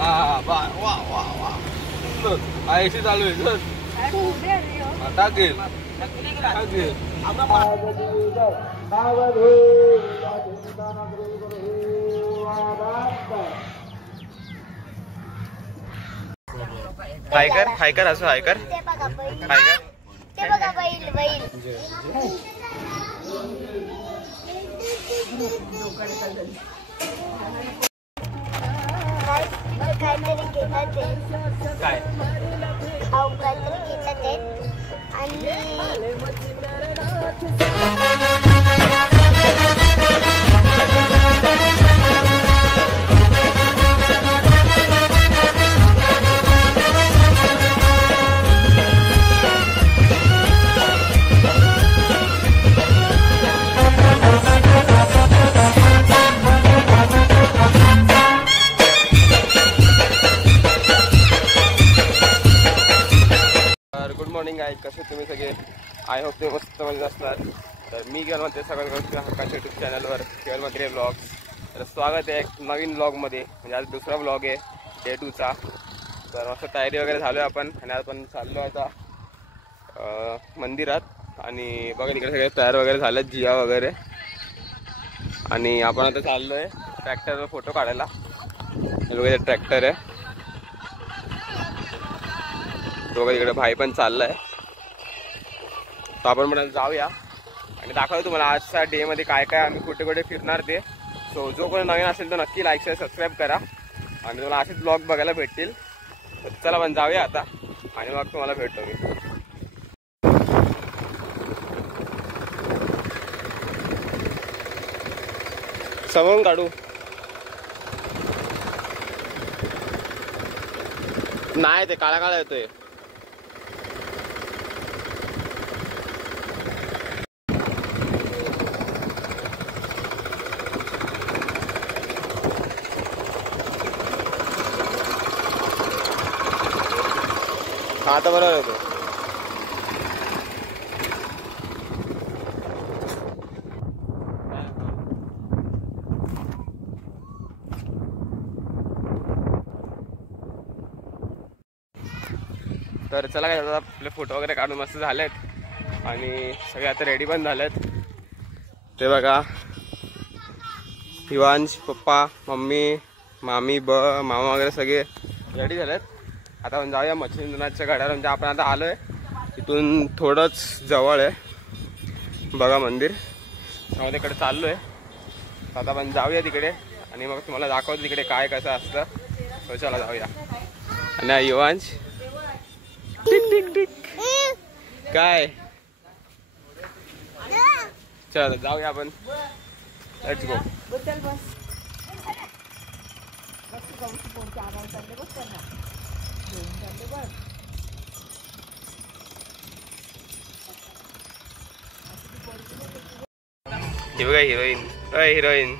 वा वा वा आयशी चालू आहे सर टाकेल टाकेल हाय कर असं हाय कर ते बघा बैल बैल काहीतरी घेतात ते काय खाऊ काहीतरी घेतात ते आणि गुड मॉर्निंग आहे. कसे तुम्ही सगळे? आय होप तुम्ही मस्त मजेत असणार. तर मी केवळ म्हणते सगळ्यात गोष्टी हक्काच्या यूट्यूब चॅनलवर केवळ मात्रे ब्लॉग्स. तर स्वागत आहे एक नवीन ब्लॉगमध्ये. म्हणजे आज दुसरा ब्लॉग आहे डे 2चा. तर मस्त तयारी वगैरे झालो आहे आपण आणि आपण चाललो आता मंदिरात. आणि बघा तिकडे सगळे तयार वगैरे झाले जिया वगैरे. आणि आपण आता चाललो आहे ट्रॅक्टरवर फोटो काढायला. वगैरे ट्रॅक्टर आहे दोघं तिकडे भाई पण चाललाय. तर आपण म्हणाल जाऊया आणि दाखवतो तुम्हाला आजच्या डे मध्ये काय काय आम्ही कुठे कुठे फिरणार ते. सो जो कोणी नवीन असेल तर नक्की लाईक शेअर सबस्क्राईब करा आणि तुम्हाला असेच ब्लॉग बघायला भेटतील. तर चला पण जाऊया आता आणि मग तुम्हाला भेटतो मी. समोरून काढू नाही ते काळा काळा येतोय. आता बरोबर होतो. तर चला काय आता आपले फोटो वगैरे काढून मस्त झालेत आणि सगळे आता रेडी पण झालेत. ते बघा हिवांश पप्पा मम्मी मामी मामा वगैरे सगळे रेडी झालेत. आता आपण जाऊया मच्छिंद्रनाथच्या गडावर. म्हणजे आपण आता आलोय तिथून थोडंच जवळ आहे बघा मंदिर. त्यामुळे तिकडे चाललोय. आता आपण जाऊया तिकडे आणि मग तुम्हाला दाखवतो तिकडे काय कसं असतं. तो चला जाऊया. आणि युवांश काय चल जाऊया आपण. Let's go. ही बघा हिरोईन. हिरोईन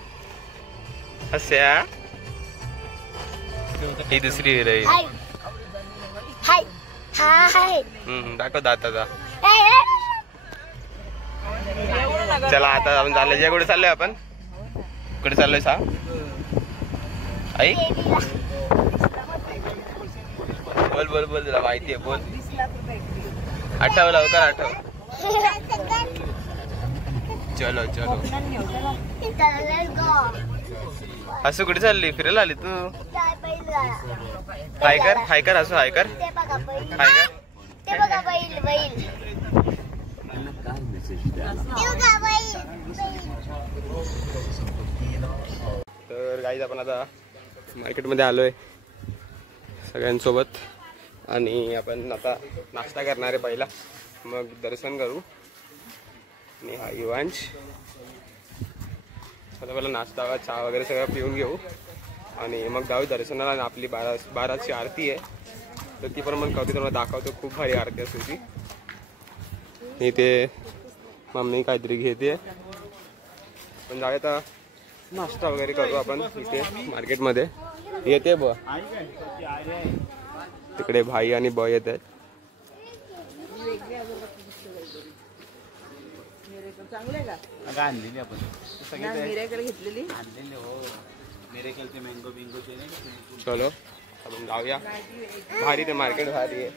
अस्या ही दुसरी हिरोईन. हाय हाय दाखव दाताचा. चला आता आपण चाललोय. जे कुठे चाललोय आपण कुठे चाललोय सांग आई. बोल बोल बोल तुला माहिती आहे बोल. आठव लवकर आठव. चलो चलो असं कुठे चालली? फिरायला आली तू? हाय कर असं हाय कर. हाय कर. ते बघा बैल बैल तर गाईज आपण आता मार्केटमध्ये आलोय सगळ्यांसोबत आणि आपण आता नाश्ता करणार आहे पहिला. मग दर्शन करू. आणि हा युवांश आता पहिला नाश्ता चहा वगैरे सगळं पिऊन घेऊ आणि मग जाऊ दर्शनाला. आणि आपली 12ची आरती आहे तर ती पण कधी तुम्हाला दाखवतो. खूप भारी आरती असते ती. इथे मम्मी काहीतरी घेते. पण जाऊया आता नाश्ता वगैरे करू आपण इथे मार्केटमध्ये. येते ब तिकडे भाई आणि ब येत आहेत. चांगले का अगं आणलेली आपण मिरेकल घेतलेली आणलेली हो. मिरेकलचे मँगो बिंगोचे नाही. चलो आपण जाऊया. भारी ते मार्केट भारी आहे.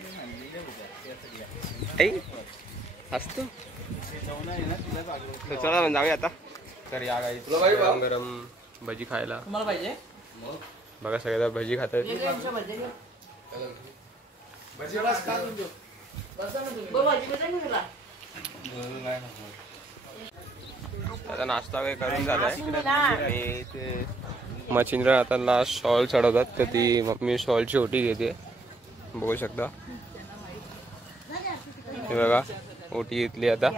असतो चला आपण जाऊया आता. तर या गाई गरम गरम भजी खायला. तुम्हाला पाहिजे बघा सगळ्या भजी खात आहेत. आता नाश्ता वगैरे करून झालाय आणि ते मच्छिंद्र आता शॉल चढवतात. तर ती मम्मी शॉलची ओटी घेते. बघू शकता हे बघा ओटी घेतली. आता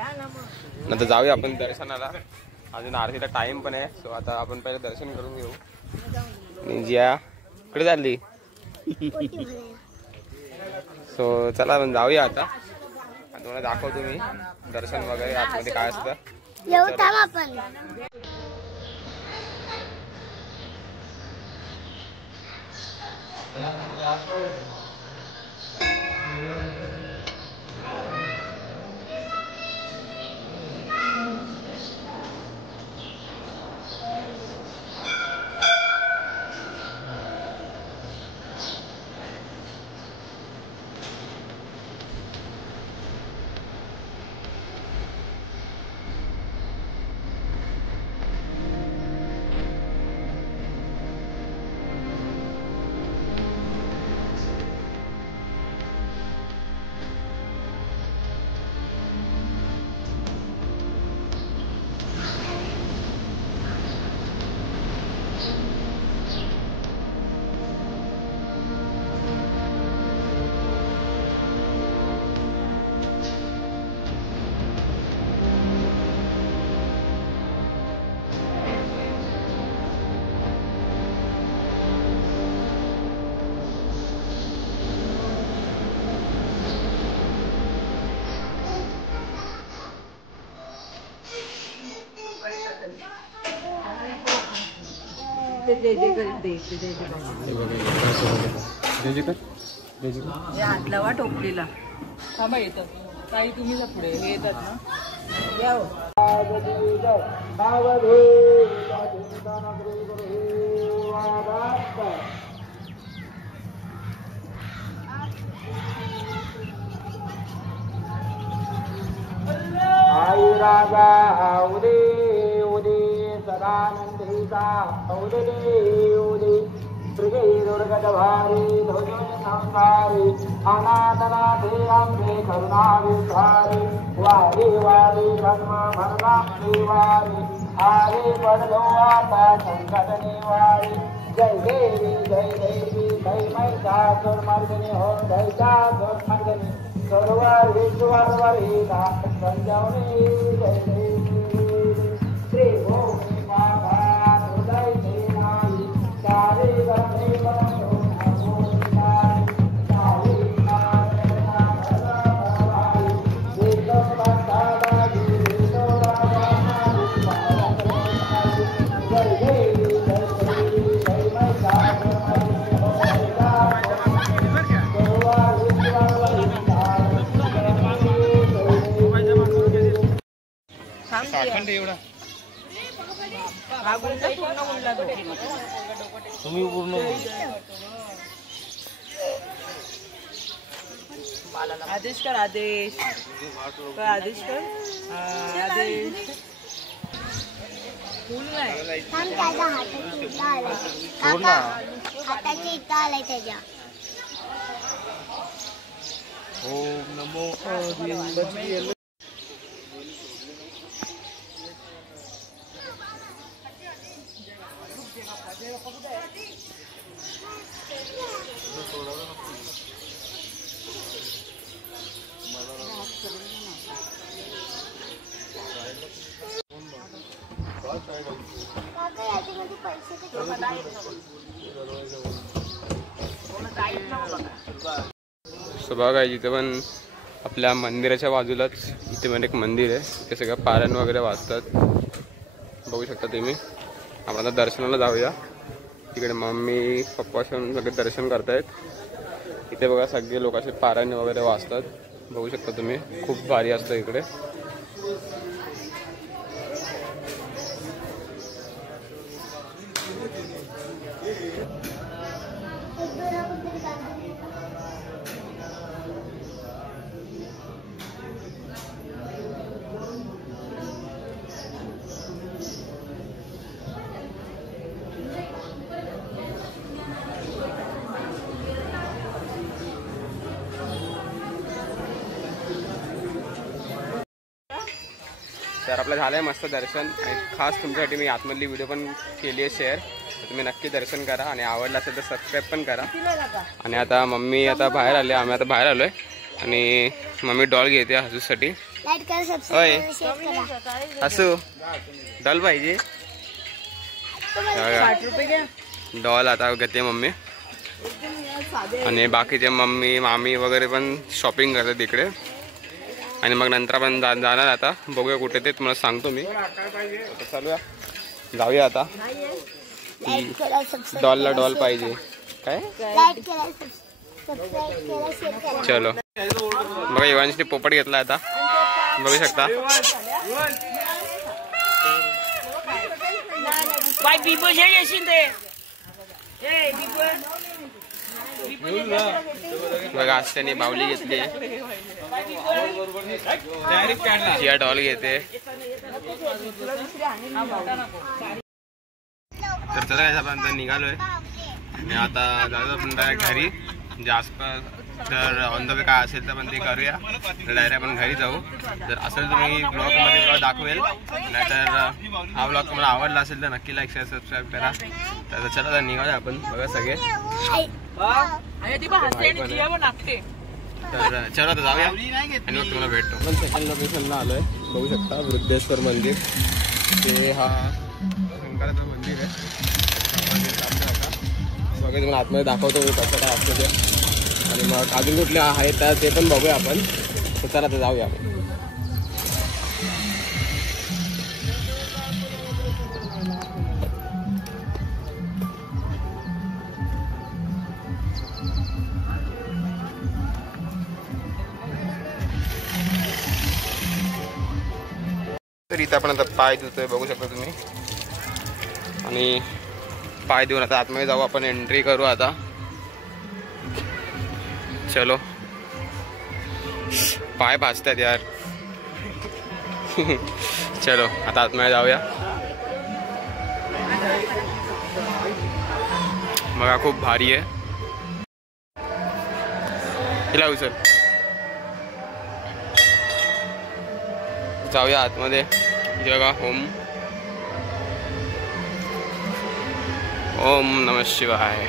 नंतर जाऊया आपण दर्शनाला. अजून आरतीला टाइम पण आहे. सो आता आपण पहिले दर्शन करून घेऊ. आणि जिया इकडे चालली. सो चला आपण जाऊया आता. तुम्हाला दाखवतो मी दर्शन वगैरे आतमध्ये काय असतं. येऊ थांब आपण. हात लावा टोपलीला. थांबा येतात ताई तुम्ही जा पुढे. हे येतात ना या हो. आई राजा उदे उदे सदानंदिता उदे उदे श्री दुर्गत भारी ध्वजो संसारी अनाथनाथे अंबे करुणाविसारी वारी वारी धर्म भरला वारी आरे पडलो आता संकट निवारी. जय देवी जय महिषासुर मर्दिनी हो महिषासुर मर्दिनी सर्वर ईश्वर वरीला संजवनी. जय देवी श्री भूमि बाबा हृदय देनाई सारे गणे तुम्ही पूर्ण आदेश कर. आदेश आदेश कर. आदेश फुल नाही. थांब त्याच्या हाताची इथं आलाय. काका हाताची इथं आलाय त्याच्या. ओम नमो काका याच्यामध्ये पैसे सो बघा इथे पण आपल्या मंदिराच्या बाजूलाच इथे पण एक मंदिर आहे. ते सगळं पारायण वगैरे वाचतात. बघू शकता तुम्ही. आपण आता दर्शनाला जाऊया. तिकडे मम्मी पप्पा सगळे दर्शन करतायत. इथे बघा सगळे लोक असे पारायण वगैरे वाचतात. बघू शकता तुम्ही. खूप भारी असतं इकडे. तर आपलं झालं आहे मस्त दर्शन आणि खास तुमच्यासाठी मी आतमधली व्हिडिओ पण केली आहे शेअर. तर तुम्ही नक्की दर्शन करा आणि आवडलं असेल तर सबस्क्राईब पण करा. आणि आता मम्मी आता बाहेर आले, आम्ही आता बाहेर आलो आहे आणि मम्मी डॉल घेते हसूसाठी. होय हसू डॉल पाहिजे डॉल आता घेते मम्मी. आणि बाकीचे मम्मी मामी वगैरे पण शॉपिंग करतात तिकडे आणि मग नंतर आपण जाणार. आता बघूया कुठे ते तुम्हाला सांगतो मी. चालूया जाऊया आता. डॉलला डॉल पाहिजे काय चलो. बघा इवांशने पोपट घेतला आता बघू शकता. बघा आज त्याने बावली घेतली जिया डॉल घेते. तर चला आपण निघालोय आणि आता जायचं आपण डायरेक्ट घरी. म्हणजे आसपास जर ऑन द वे काय असेल तर आपण ते करूया. तर डायरेक्ट आपण घरी जाऊ. जर असेल तर मी ब्लॉगमध्ये तुम्हाला दाखवेल. नाहीतर हा ब्लॉग तुम्हाला आवडला असेल तर नक्की लाईक शेअर सबस्क्राईब करा. तर चला तर निघालोय आपण बघा सगळे. तर चला तर जाऊया आणि मग तुम्हाला भेटतो. आपण सेकंड लोकेशनला आलोय बघू शकता. वृद्धेश्वर मंदिर ते हा शंकराचं मंदिर आहे. बघा तुम्हाला आतमध्ये दाखवतो मी कसं काय असतं ते. आणि मग अजून कुठले आहेत तर ते पण बघूया आपण. तर चला तर जाऊया आपण. तर इथं आपण आता पाय धुतोय बघू शकता तुम्ही. आणि पाय देऊन आता आतमध्ये जाऊ आपण. एंट्री करू आता. चलो पाय भाजतात यार. चलो आता आतमध्ये जाऊया. बघा खूप भारी आहे. हिला उचल जाऊया आतमध्ये. बघा ओम नमः शिवाय.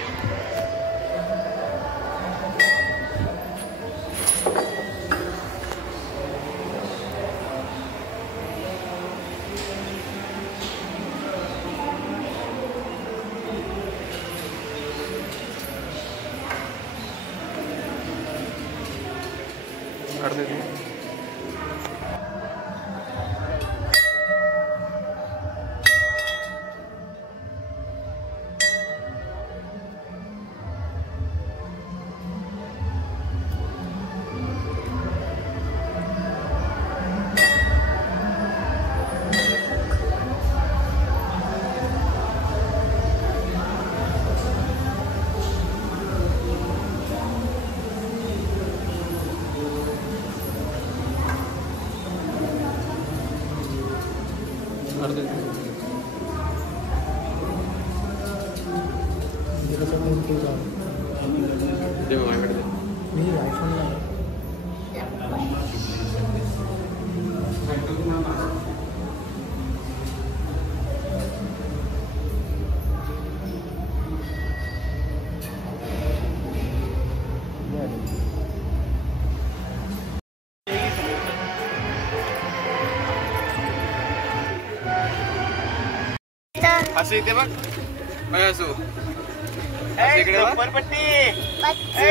असं इथे बघ असू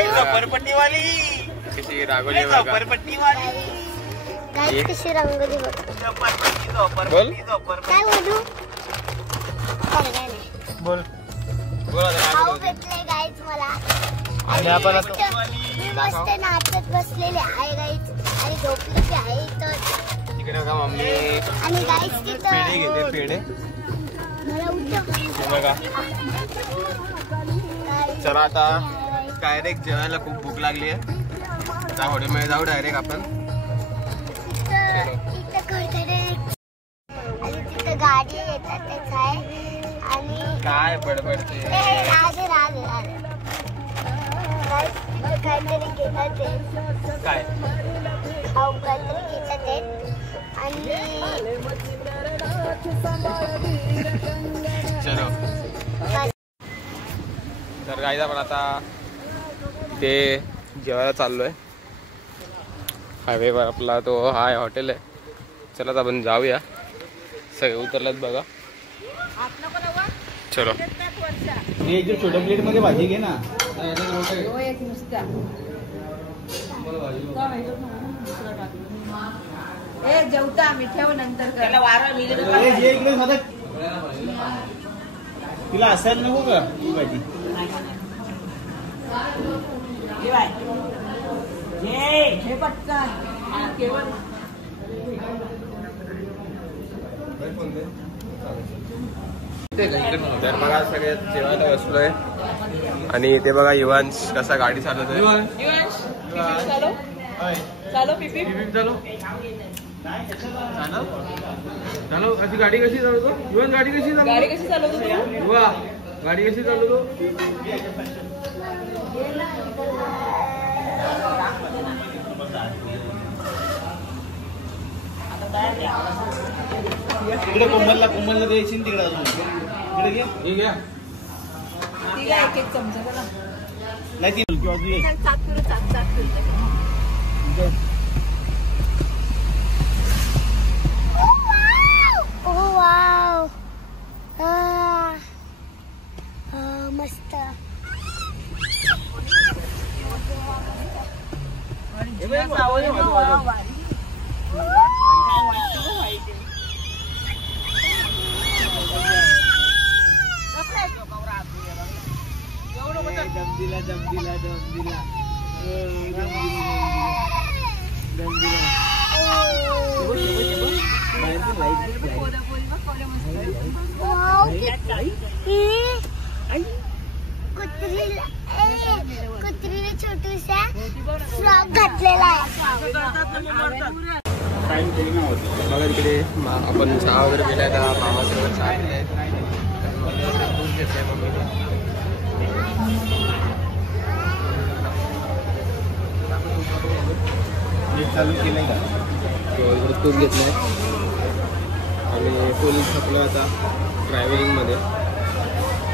झोपडपट्टी वाली कशी रागवली झोपडपट्टी वाली कशी रंगोली बघ. बोल काय बोलू बोल खाऊ भेटले गाईच मला. आणि आपण मी मस्त नाचत बसलेले आहे गाईच आणि झोपलेली आहे तर. तिकडे बघा मम्मी आणि गाईच तिथं पेढे घेते. पेढे मला उठव बघा. चला आता डायरेक्ट जेवायला खूप भूक लागली आहे. आता हॉटेलमध्ये जाऊ डायरेक्ट आपण. इथं कडकडे आणि तिथं गाडी येतात तेच आहे. आणि काय बडबडते राधे राधे राधे काहीतरी घेतात ते. काय खाऊ काहीतरी घेतात ते. आहेत आणि चलो तर गाईज आपण आता ते जेवायला चाललोय. हायवेवर आपला तो हाय हॉटेल आहे. चला आता आपण जाऊया. सगळे उतरलात बघा. चलो एक छोट्या प्लेट मध्ये भाजी घे ना. एक नुसता जेवता आम्ही ठेव नंतर इकडे साधं तिला असायला नको का ही भाजी. हे पटकन केवळ तर बघा सगळे जेवायला बसलोय आणि ते बघा युवांश कसा गाडी चालवतोय. अशी गाडी कशी चालवतो युवन. गाडी कशी चालवतो युवा. गाडी कशी चालवतो. इकडे कोमलला द्यायची तिकडे अजून इकडे घे. हे घ्या एक एक चमचा बघा. नाही ती वाव मस्त. कुत्रीने छोटूसा फ्रॉक घातलेला आहे. बघा तिकडे आपण चहा वगैरे पिलाय. त्या मामासोबत चहा पिलाय. दूध घेतलंय मम्मीने. चालू केलंय का. इकडे तूप घेतलंय आणि फुल थकलो आता ड्रायव्हिंगमध्ये.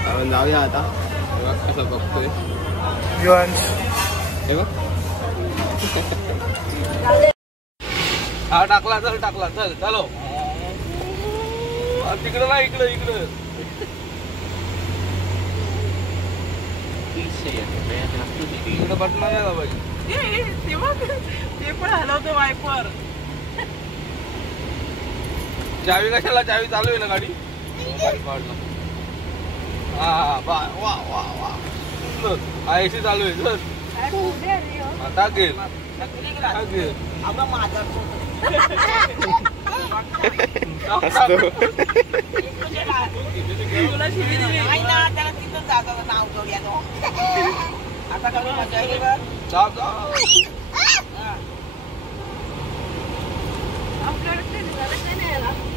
आपण जाऊया आता. बघा कसं बघतोय हे बघ. हा टाकला चल चालो. तिकडं ना इकडं इकडं पटणार नाही बाबा. ते पण हलवतो वायपर. चावी कशाला. चावी चालू आहे ना गाडी. हा वा वा वा वा. हा एसी चालू आहे. चल आता गेल. आपल्याकडे